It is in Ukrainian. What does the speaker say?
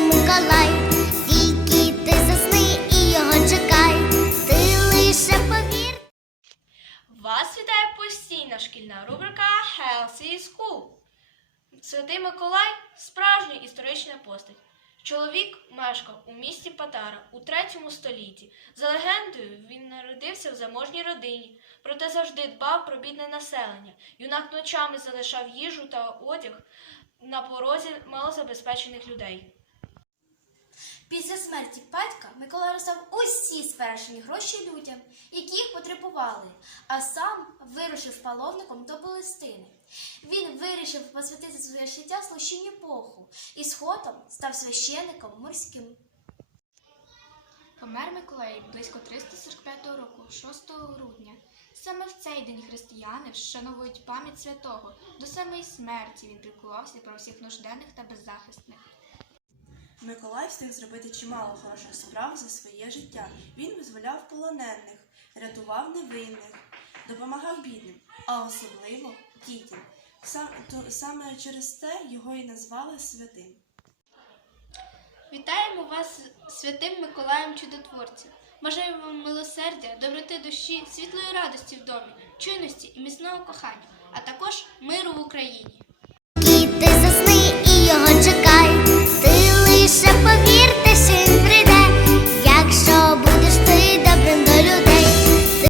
Миколай, тільки ти засни і його чекай, ти повір. Вас вітає постійна шкільна рубрика Healthy School. Святий Миколай справжня історична постать. Чоловік мешкав у місті Патара у третьому столітті. За легендою, він народився в заможній родині, проте завжди дбав про бідне населення. Юнак ночами залишав їжу та одяг на порозі малозабезпечених людей. Після смерті батька Микола роздав усі збережені гроші людям, які їх потребували, а сам вирушив паломником до Палестини. Він вирішив посвятити своє життя служінню Богу і згодом став священником морським. Помер Миколай близько 345 року, 6 грудня. Саме в цей день християни вшановують пам'ять святого. До самої смерті він піклувався про всіх нужденних та беззахисних. Миколай встиг зробити чимало хороших справ за своє життя. Він визволяв полонених, рятував невинних, допомагав бідним, а особливо дітям. Сам, то, саме через це його і назвали святим. Вітаємо вас святим Миколаєм Чудотворцем. Бажаємо вам милосердя, доброти душі, світлої радості в домі, чуйності і міцного кохання, а також миру в Україні.